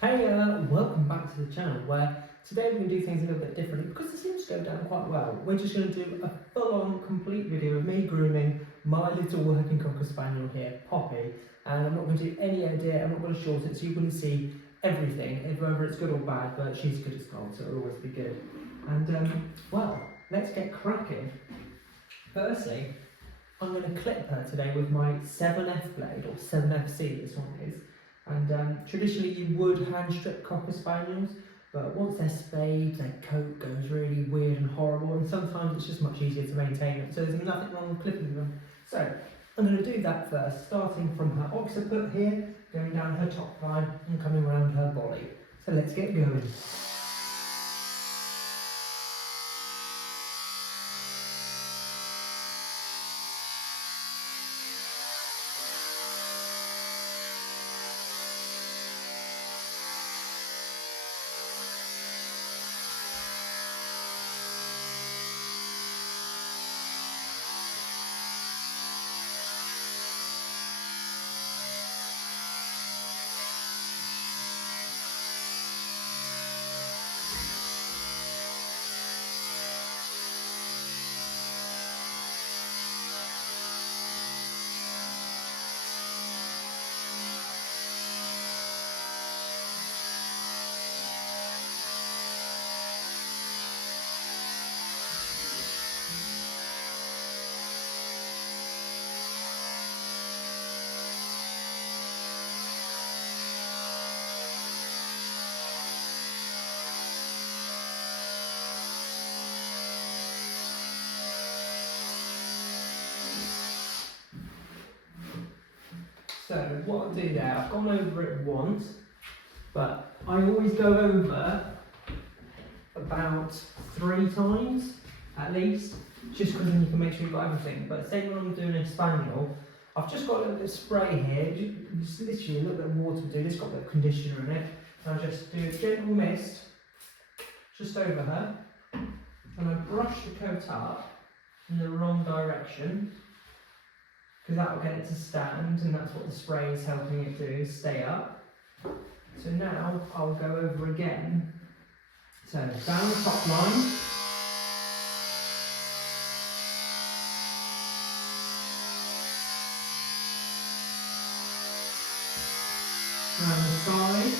Hey, welcome back to the channel where today we're going to do things a little bit differently because it seems to go down quite well. We're just going to do a full-on complete video of me grooming my little working Cocker Spaniel here, Poppy, and I'm not going to do any edit, I'm not going to short it, so you're going to see everything, whether it's good or bad, but she's good as gold, so it'll always be good. And, well, let's get cracking. Firstly, I'm going to clip her today with my 7F blade, or 7FC this one is. And traditionally you would hand strip Cocker Spaniels, but once they're spayed, their coat goes really weird and horrible, and sometimes it's just much easier to maintain it, so there's nothing wrong with clipping them. So I'm going to do that first, starting from her occiput here, going down her top line and coming around her body. So let's get going. So what I'll do there, I've gone over it once, but I always go over about 3 times at least, just because then you can make sure you've got everything. But say when I'm doing a Spaniel, I've just got a little bit of spray here, just literally a little bit of water will do, it's got a bit of conditioner in it. And I just do a gentle mist just over her, and I brush the coat up in the wrong direction, because that will get it to stand, and that's what the spray is helping it do, stay up. So now I'll go over again. So down the top line, down the side,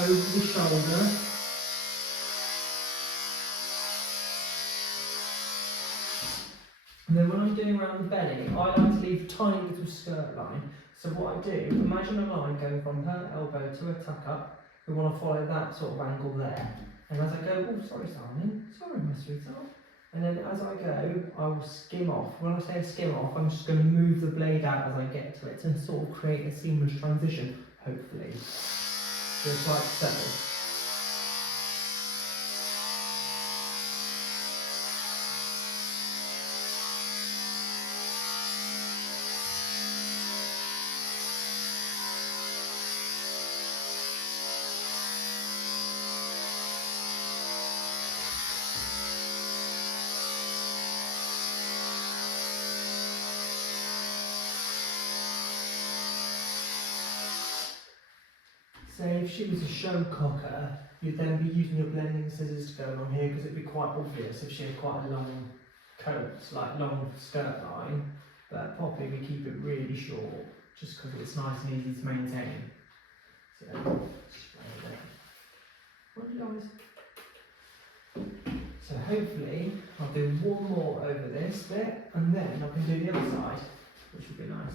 over the shoulder, and then when I'm doing around the belly, I like to leave a tiny little skirt line. So what I do, imagine a line going from her elbow to her tuck up. We want to follow that sort of angle there. And as I go, oh sorry darling, sorry my sweetheart. And then as I go, I will skim off. When I say skim off, I'm just going to move the blade out as I get to it to sort of create a seamless transition, hopefully. Just like so. Say if she was a show cocker, you'd then be using your blending scissors to go along here because it'd be quite obvious if she had quite a long coat, like long skirt line. But Poppy, we keep it really short just because it's nice and easy to maintain. So, spray it there. So hopefully I'll do one more over this bit and then I can do the other side, which would be nice.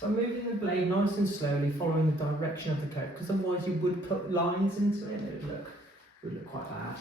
So I'm moving the blade nice and slowly, following the direction of the coat, because otherwise you would put lines into it and it would look quite bad.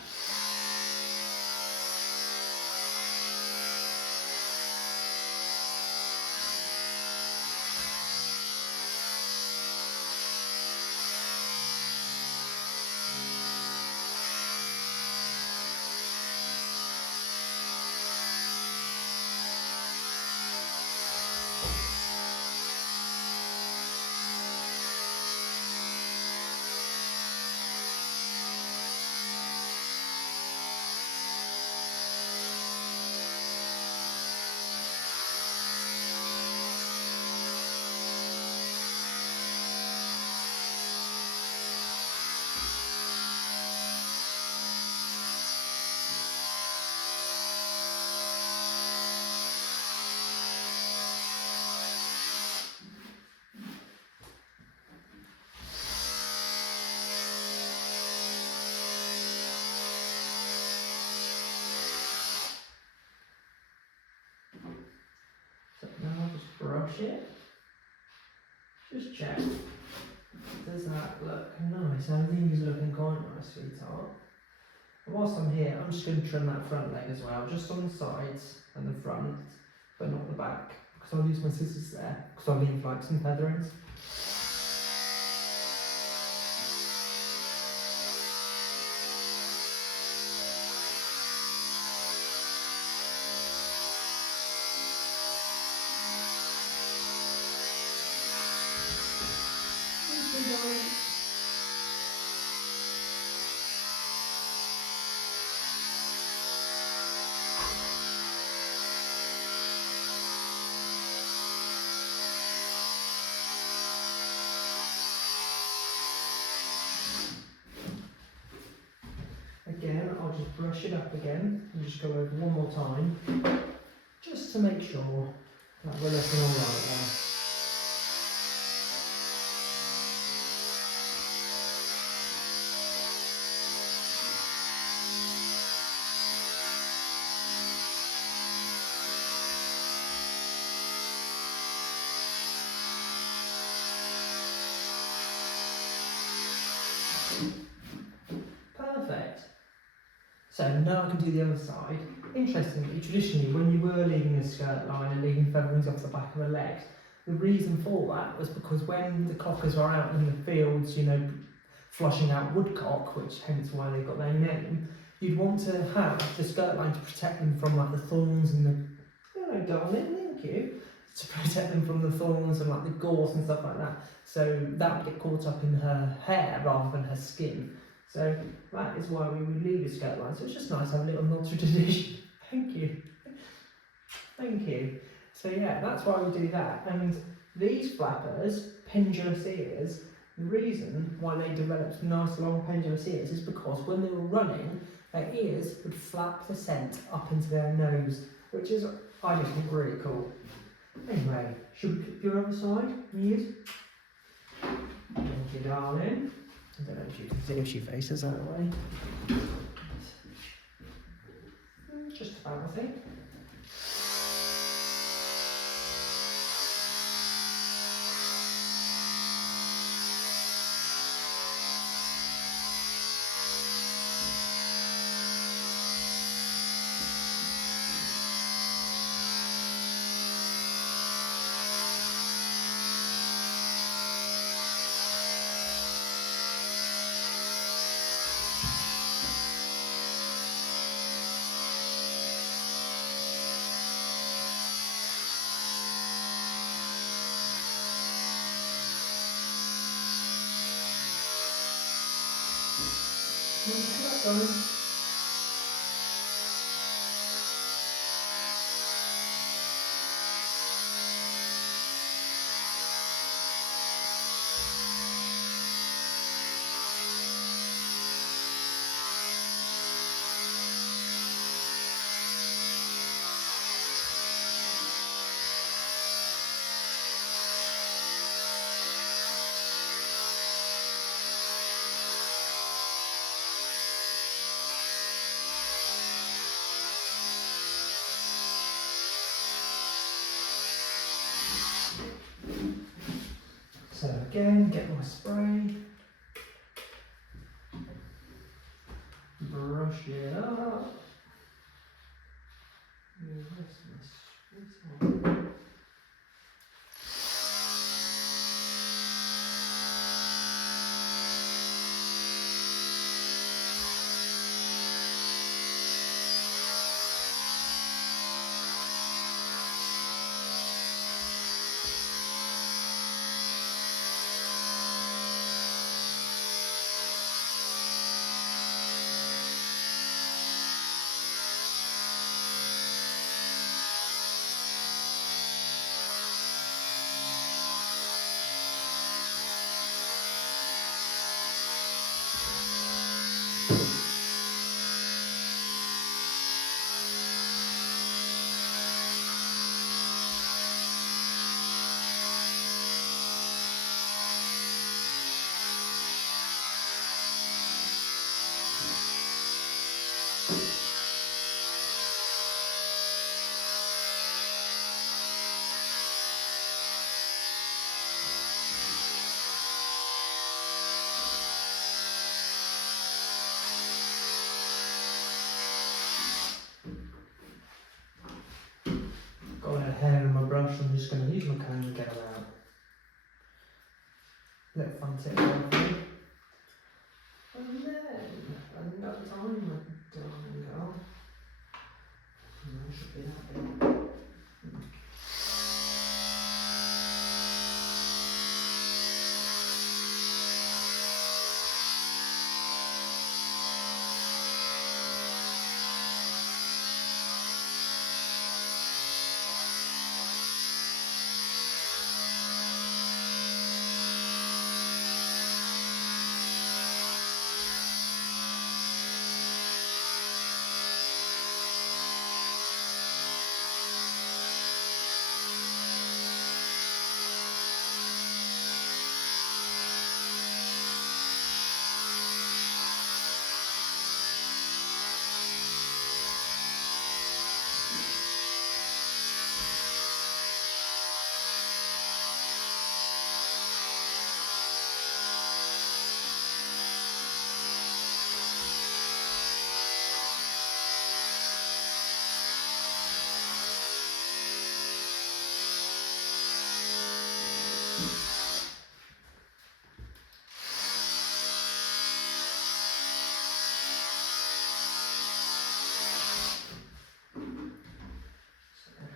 it. Just check. Does that look nice? I think it's looking quite nice, sweetheart. And whilst I'm here, I'm just going to trim that front leg as well, just on the sides and the front, but not the back, because I'll use my scissors there, because I'll leave like some featherings. Again, I'll just brush it up again and just go over one more time, just to make sure that we're looking all right there. Perfect. So now I can do the other side. Interestingly, traditionally, when you were leaving a skirt line and leaving featherings off the back of the legs, the reason for that was because when the cockers are out in the fields, you know, flushing out woodcock, which hence why they got their name, you'd want to have the skirt line to protect them from like the thorns and the, hello darling, thank you, to protect them from the thorns and like the gorse and stuff like that. So that would get caught up in her hair rather than her skin. So that is why we would leave a skirt line. So it's just nice to have a little nod to tradition. Thank you. Thank you. So yeah, that's why we do that. And these flappers, pendulous ears, the reason why they developed nice long pendulous ears is because when they were running, their ears would flap the scent up into their nose, which is, I just think, really cool. Anyway, should we do your other side, ears? Thank you, darling. I don't know if you can see if she faces that way. Just about, I think. So again, get my spray, brush it up. little fun tip there for you. And then another time, my darling girl. Should be that big.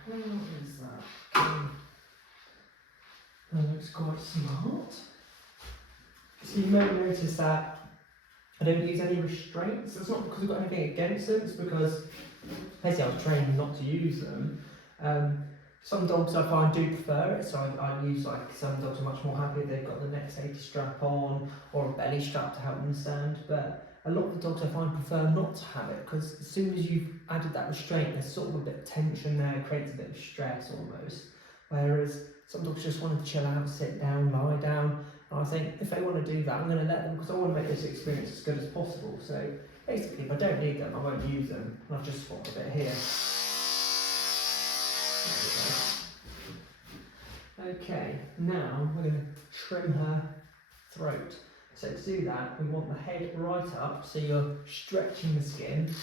How is that? That looks quite smart. So you might notice that I don't use any restraints. It's not because I've got anything against them, it's because basically I was trained not to use them. Some dogs I find do prefer it, so I use, like, some dogs are much more happy if they've got the neck safety strap on or a belly strap to help them stand, but a lot of the dogs I find prefer not to have it, because as soon as you've added that restraint, there's sort of a bit of tension there, it creates a bit of stress almost. Whereas some dogs just want to chill out, sit down, lie down. And I think if they want to do that, I'm going to let them, because I want to make this experience as good as possible. So basically, if I don't need them, I won't use them. And I'll just swap a bit here. There we go. Okay, now we're going to trim her throat. So to do that, we want the head right up, so you're stretching the skin.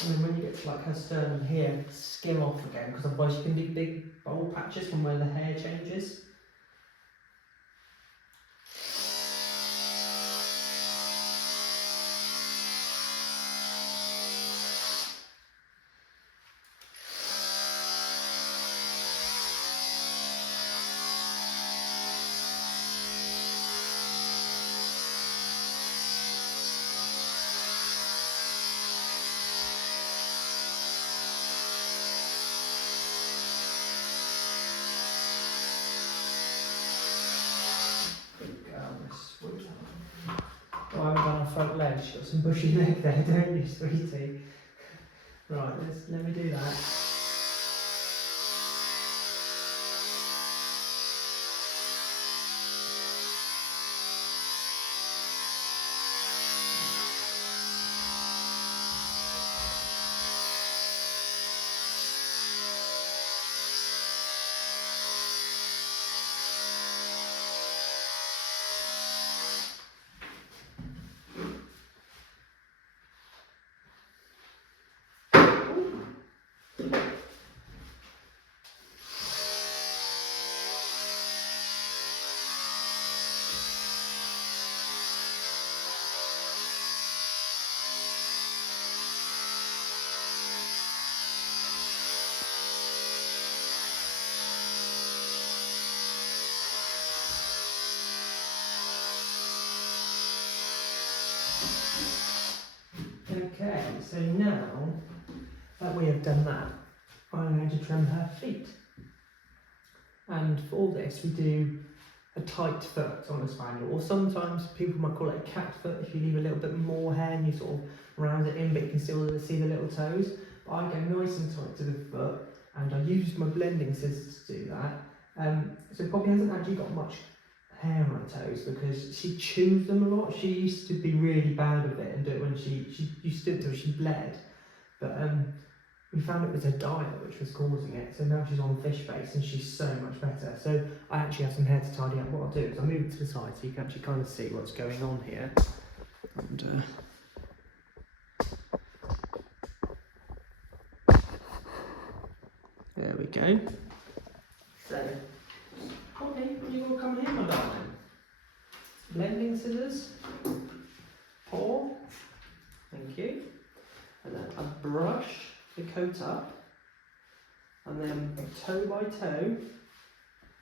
And then when you get to, like, her sternum here, skim off again, because otherwise you can do big bold patches from where the hair changes. Oh, I haven't done her front leg, she's got some bushy leg there, don't you, sweetie? Right, let me do that. Okay, so now that we have done that, I'm going to trim her feet. And for this, we do a tight foot on a spaniel, or sometimes people might call it a cat foot if you leave a little bit more hair and you sort of round it in, but you can still see the little toes. But I go nice and tight to the foot, and I use my blending scissors to do that. So Poppy hasn't actually got much hair on her toes because she chews them a lot. She used to be really bad at it and do it when she used to do it until she bled. But we found it was her diet which was causing it, so now she's on fish base and she's so much better. So I actually have some hair to tidy up. What I'll do is I'll move it to the side so you can actually kind of see what's going on here. And go. So, okay, you will come here, my darling. Blending scissors, pour, thank you. And then I brush the coat up, and then toe by toe,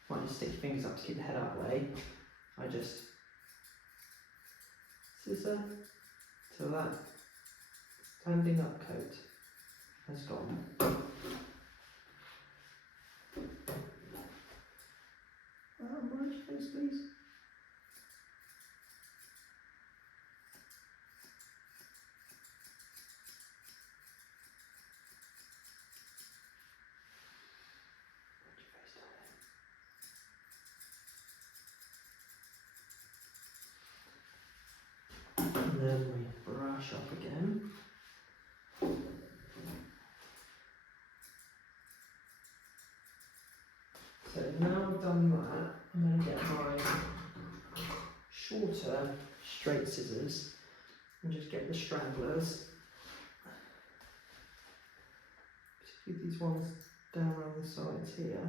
might just stick your fingers up to keep the head out of the way. I just scissor till that standing up coat has gone. Brush face, please. And then we brush up again. So now I've done that, I'm going to get my shorter straight scissors and just get the stragglers, particularly these ones down around the sides here.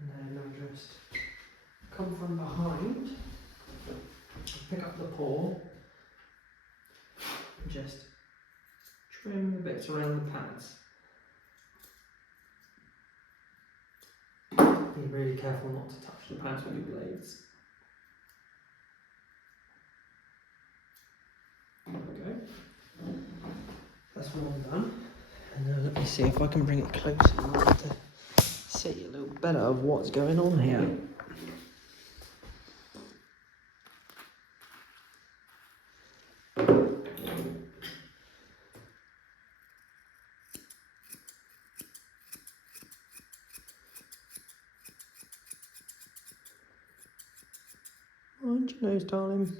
And then I'll just come from behind, pick up the paw, and just trim the bits around the pads. Be really careful not to touch the pads with your blades. There we go. That's one done. And now let me see if I can bring it closer in order to see a little better of what's going on here. Mind your nose, darling.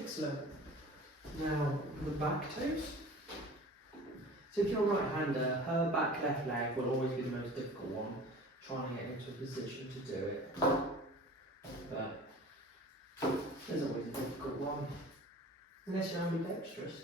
Excellent. Now the back toes. So if you're a right-hander, her back left leg will always be the most difficult one, trying to get into a position to do it. But there's always a difficult one, unless you're ambidextrous.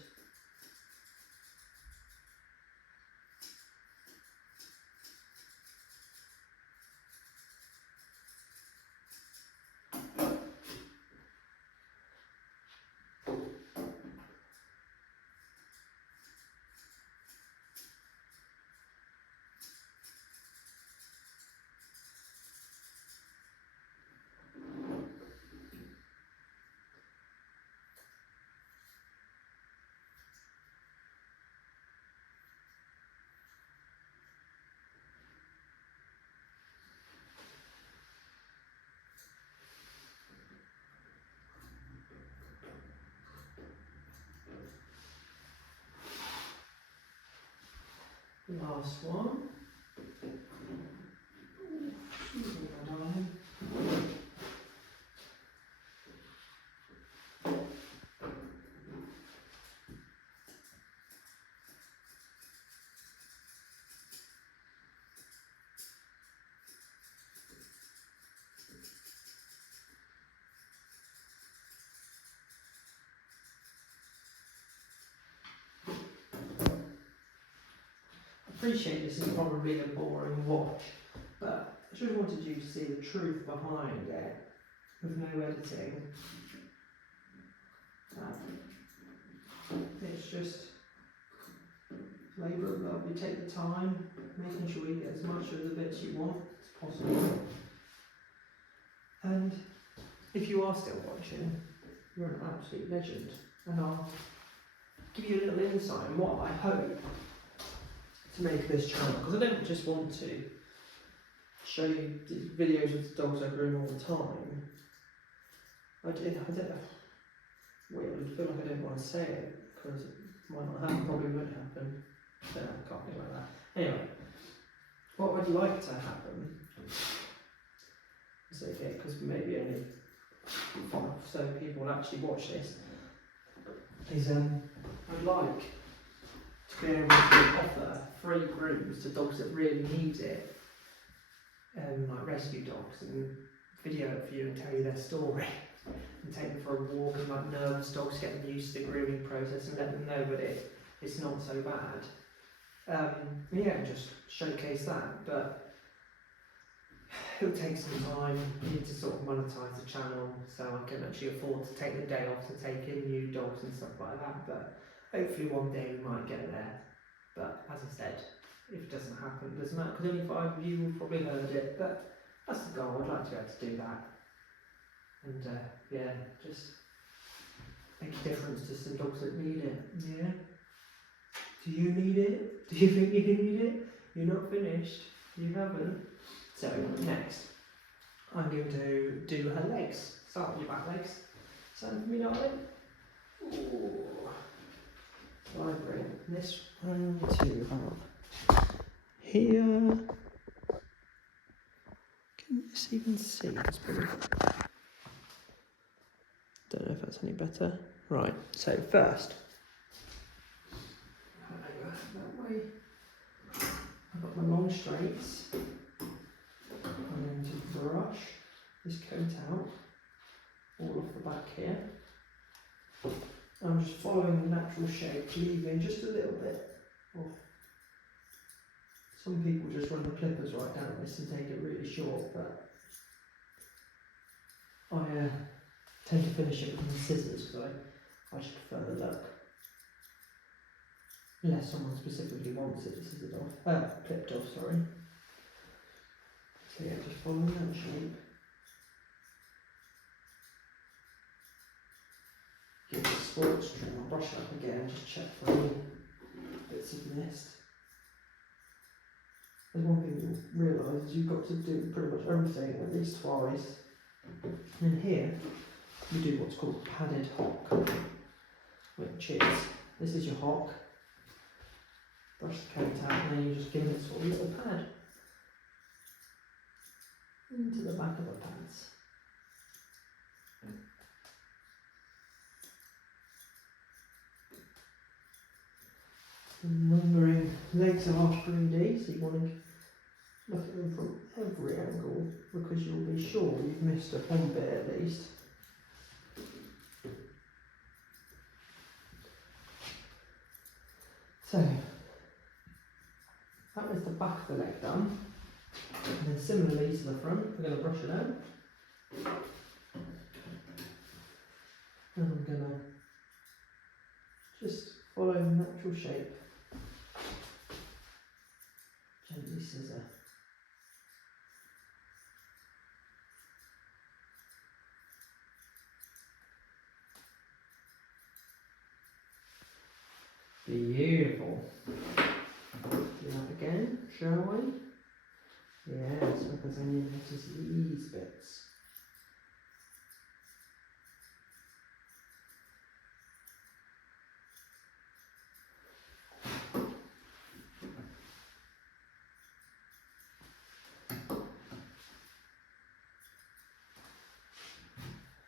Last one. Excuse me, my darling. appreciate this is probably a boring watch, but I just wanted you to see the truth behind it with no editing. It's just labour of love. You take the time, making sure you get as much of the bits you want as possible. And if you are still watching, you're an absolute legend. And I'll give you a little insight on what I hope to make this channel, because I don't just want to show you videos of the dogs I groom all the time. I don't weird, I feel like I don't want to say it because it might not happen, probably won't happen. So I can't think like that. Anyway, what I'd like to happen is okay, because maybe only 5 or so people will actually watch this, is I'd like to be able to offer free grooms to dogs that really need it, like rescue dogs, and video it for you and tell you their story, and take them for a walk, and like nervous dogs, get them used to the grooming process and let them know that it's not so bad. Yeah, just showcase that, but it'll take some time. You need to sort of monetize the channel so I can actually afford to take the day off to take in new dogs and stuff like that, but hopefully one day we might get there. But as I said, if it doesn't happen, it doesn't matter, because only 5 of you will probably heard it, but that's the goal. I'd like to be able to do that. And yeah, just make a difference to some dogs that need it. Yeah? Do you need it? Do you think you need it? You're not finished. You haven't. So next, I'm going to do her legs. Start with your back legs. Sound for me, darling? Ooh. So I bring this one to here. Can you even see? It's probably... Don't know if that's any better. Right, so first, that way, I've got my long straights. I'm going to brush this coat out, all off the back here. I'm just following the natural shape, leaving just a little bit off. Some people just run the clippers right down this and take it really short, but I tend to finish it with the scissors because I just prefer the look. Unless someone specifically wants it scissored off, clipped off, sorry. So yeah, just following that shape. Give it a sports trim, I'll brush it up again, just check for any bits of mist. There's one thing you'll realise is you've got to do pretty much everything at least twice. And here, we do what's called padded hock, which is, this is your hock, brush the coat out, and then you just give it sort of a little pad into the back of the pants. Remembering legs are 3D, so you want to look at them from every angle, because you'll be sure you've missed a one bit at least. So, that was the back of the leg done. And then similarly to the front, we're going to brush it out. And I'm going to just follow the natural shape. Gently scissor. Beautiful. Do that again, shall we? Yes, because then you notice these bits.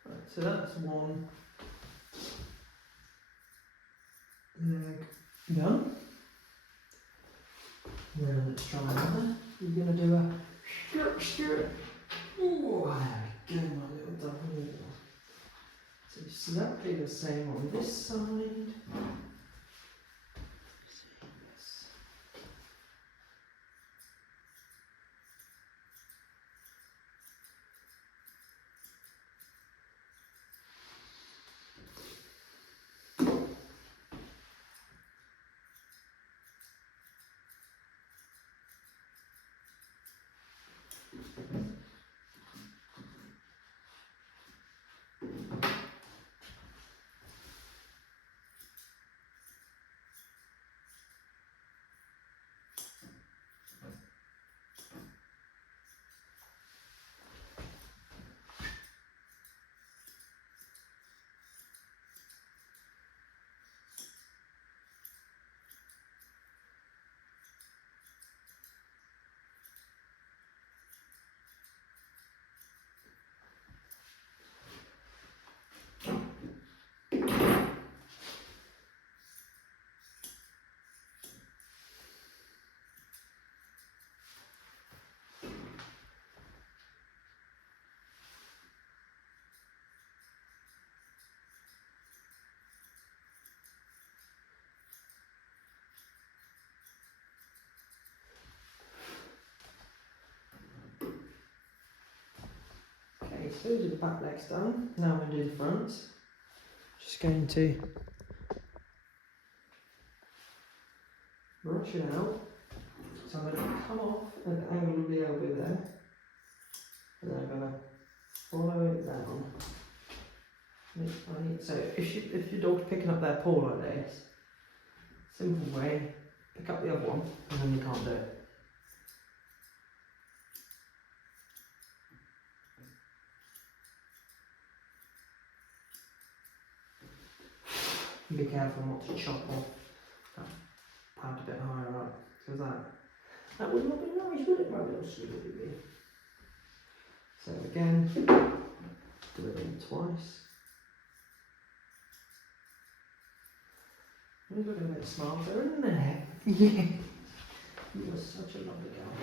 Right, so that's one leg done. Now let's try another. You're going to do a skirt. Ooh, there we go, my little double. So exactly the same on this side. Okay, so those are the back legs done. Now I'm going to do the fronts. Just going to brush it out. So I'm going to come off at the angle of the elbow there, and then I'm going to follow it down. So if your dog's picking up their paw like this, simple way, pick up the other one, and then you can't do it. Be careful not to chop off that pad a bit higher up, because that would not be nice, would it, my little sweetie baby? So again, do it in twice. You're looking a bit smarter, isn't it? Yeah. You are such a lovely girl.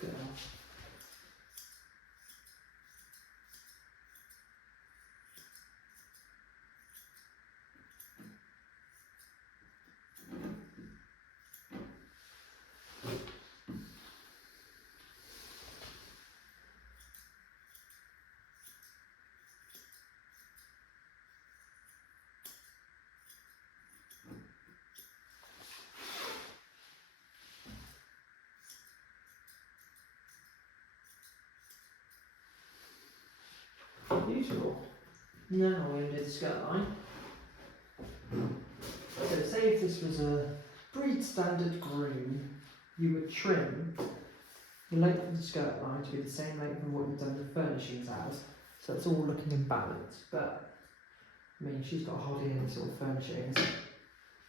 Girl. Beautiful. Now we're going to do the skirt line. So say if this was a breed standard groom, you would trim the length of the skirt line to be the same length of what you've done the furnishings as, so it's all looking in balance. But I mean, she's got a holiday in sort of furnishings,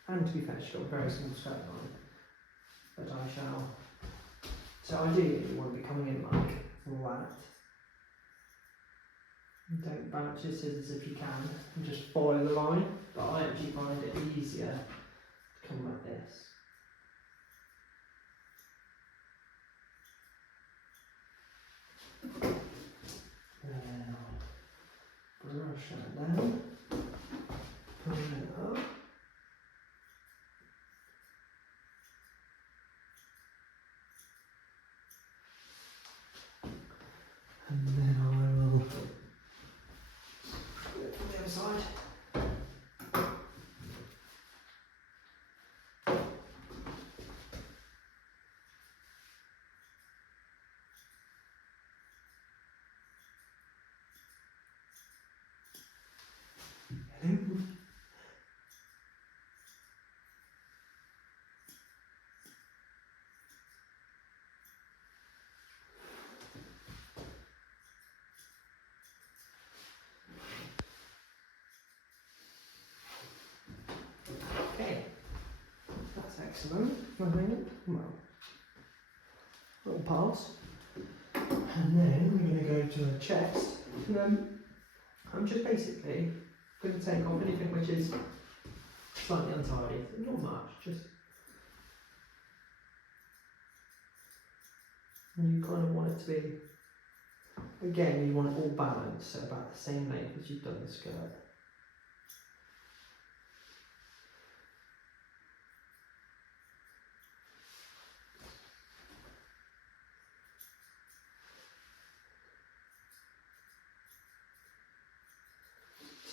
and to be fair, she's got a very small skirt line. But I shall. So ideally, you want to be coming in like that. Don't bounce your scissors if you can, and just follow the line. But I actually find it easier to come like this. And then I'll brush that down, pull it up. And then I will do it from the other side. Okay, that's excellent. I think. Well, little pass. And then we're going to go to the chest. And then I'm just basically going to take off anything which is slightly untidy. Not much, just. And you kind of want it to be, again, you want it all balanced, so about the same length as you've done the skirt.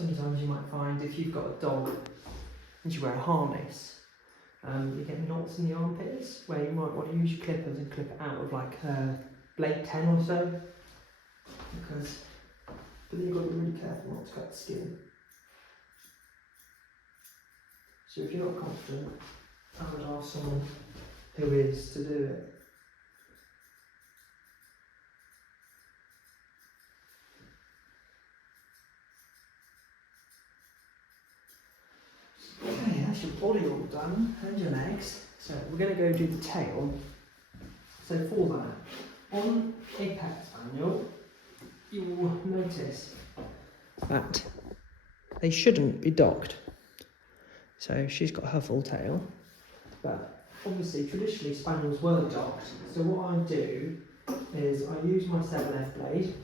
sometimes you might find if you've got a dog and you wear a harness, you get knots in the armpits where you might want to use your clippers and clip it out of like blade 10 or so, but then you've got to be really careful not to cut the skin. So if you're not confident, I would ask someone who is to do it. Okay, that's your body all done, and your legs. So we're going to go do the tail. So for that, on a pet spaniel, you will notice that they shouldn't be docked. So she's got her full tail, but obviously traditionally spaniels were docked. So what I do is I use my 7F blade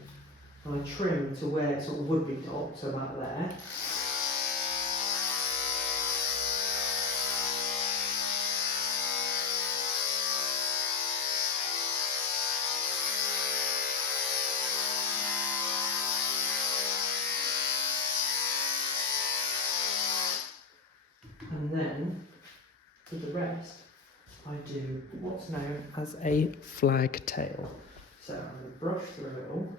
and I trim to where it sort of would be docked, so about there. And then, for the rest, I do what's known as a flag tail. So I'm going to brush through it all.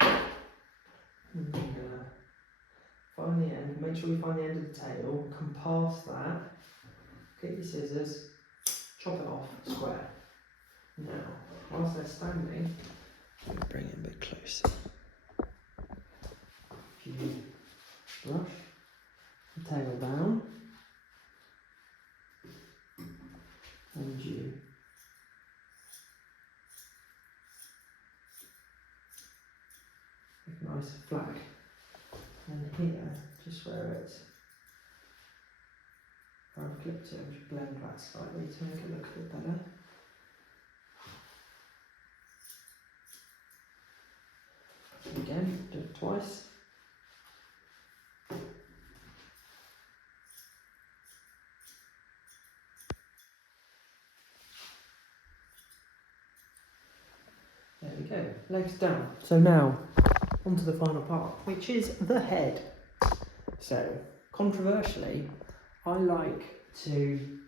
And I'm going to find the end, make sure you find the end of the tail, come past that, get your scissors, chop it off square. Now, whilst they're standing, I'm going to bring it a bit closer. You brush the tail down, and you make a nice flag. And here, just where it's I've clipped it, just blend that slightly to make it look a bit better. Again, do it twice. There we go, legs down. So now, onto the final part, which is the head. So, controversially, I like to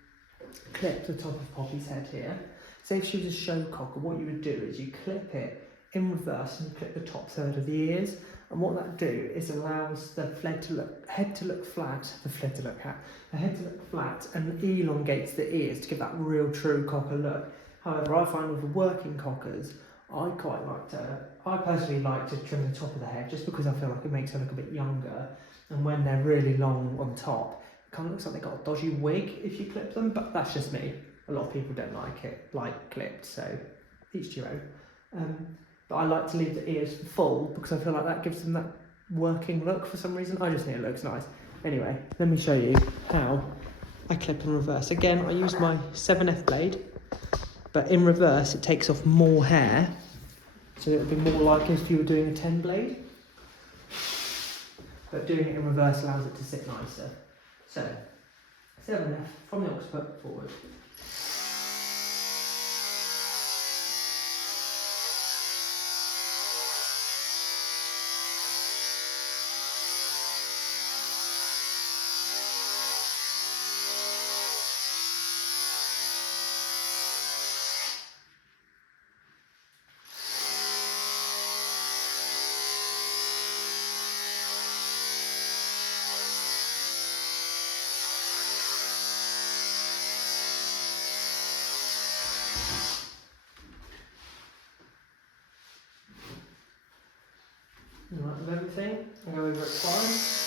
clip the top of Poppy's head here. Say if she was a show cocker, what you would do is you clip it in reverse and you clip the top third of the ears. And what that do is allows the head to look flat and elongates the ears to give that real true cocker look. However, I find with the working cockers, I personally like to trim the top of the head just because I feel like it makes her look a bit younger. And when they're really long on top, it kind of looks like they've got a dodgy wig if you clip them, but that's just me. A lot of people don't like clipped, so each to your own. But I like to leave the ears full because I feel like that gives them that working look for some reason. I just think it looks nice. Anyway, let me show you how I clip in reverse. Again, I use my 7F blade, but in reverse it takes off more hair, so it'll be more like if you were doing a 10 blade. But doing it in reverse allows it to sit nicer. So, 7F from the occiput forward. Alright, with everything, I'll go over it twice.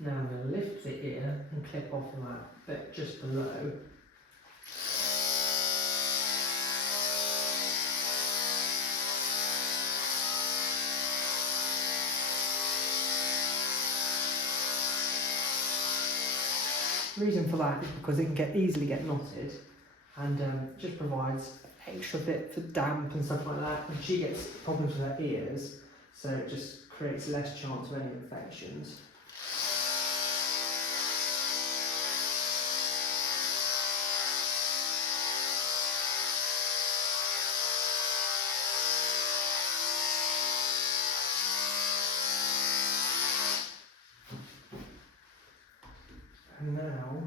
Now I'm going to lift the ear and clip off that bit just below. The reason for that is because it can easily get knotted, and just provides extra bit for damp and stuff like that. And she gets problems with her ears, so it just creates less chance of any infections. And now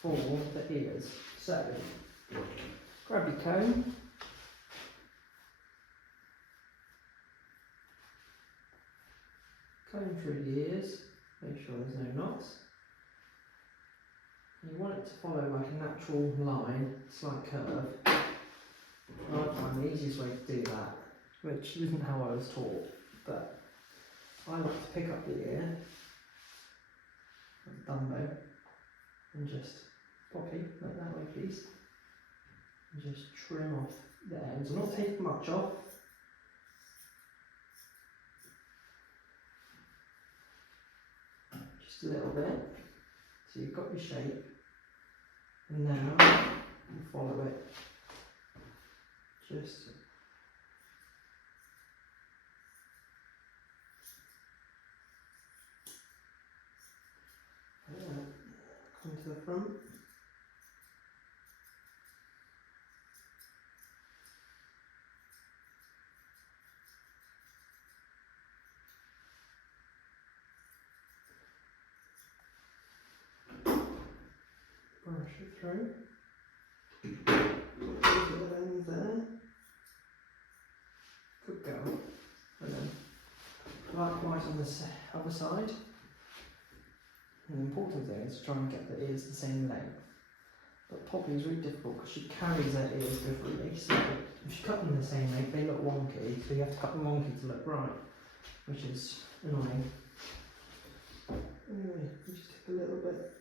for the ears. So, grab your comb. Comb through the ears, make sure there's no knots. You want it to follow like a natural line, slight curve. I find the easiest way to do that, which isn't how I was taught, but I like to pick up the ear, like Dumbo, and just poppy, like that way please, and just trim off the ends. I'm not taking much off. Just a little bit, so you've got your shape, and now you follow it, just like that. Come to the front. Brush it through. Put the ends there. Good girl. And then likewise on the other side. And the important thing is to try and get the ears the same length. But Poppy is really difficult because she carries her ears differently. So if you cut them the same length, they look wonky. So you have to cut them wonky to look right, which is annoying. Anyway, you just take a little bit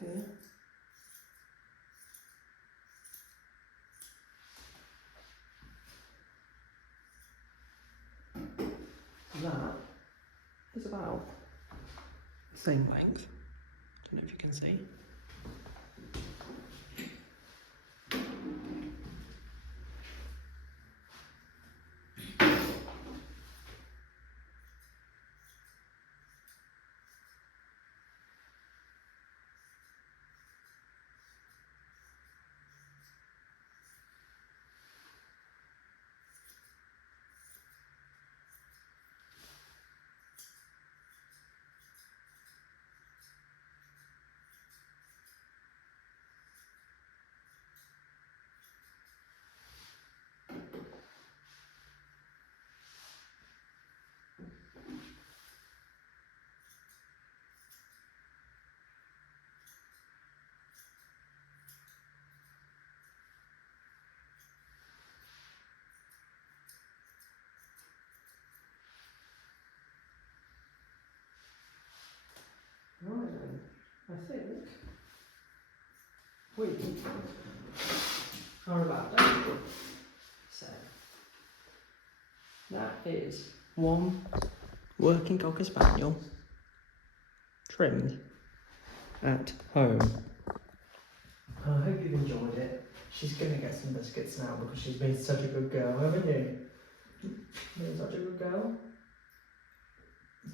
here. That is about the same length. I don't know if you can see. Right then, I think we are about done. So, that is one working Cocker Spaniel trimmed at home. I hope you've enjoyed it. She's going to get some biscuits now because she's been such a good girl, haven't you? You've been such a good girl?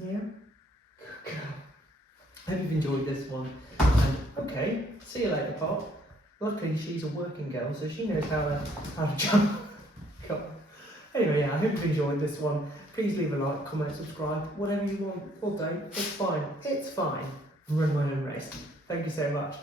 Yeah? Good girl. I hope you've enjoyed this one. And okay, see you later, Pop. Luckily, she's a working girl, so she knows how to jump. Anyway, yeah, I hope you've enjoyed this one. Please leave a like, comment, subscribe, whatever you want or don't. It's fine. It's fine. Run my own race. Thank you so much.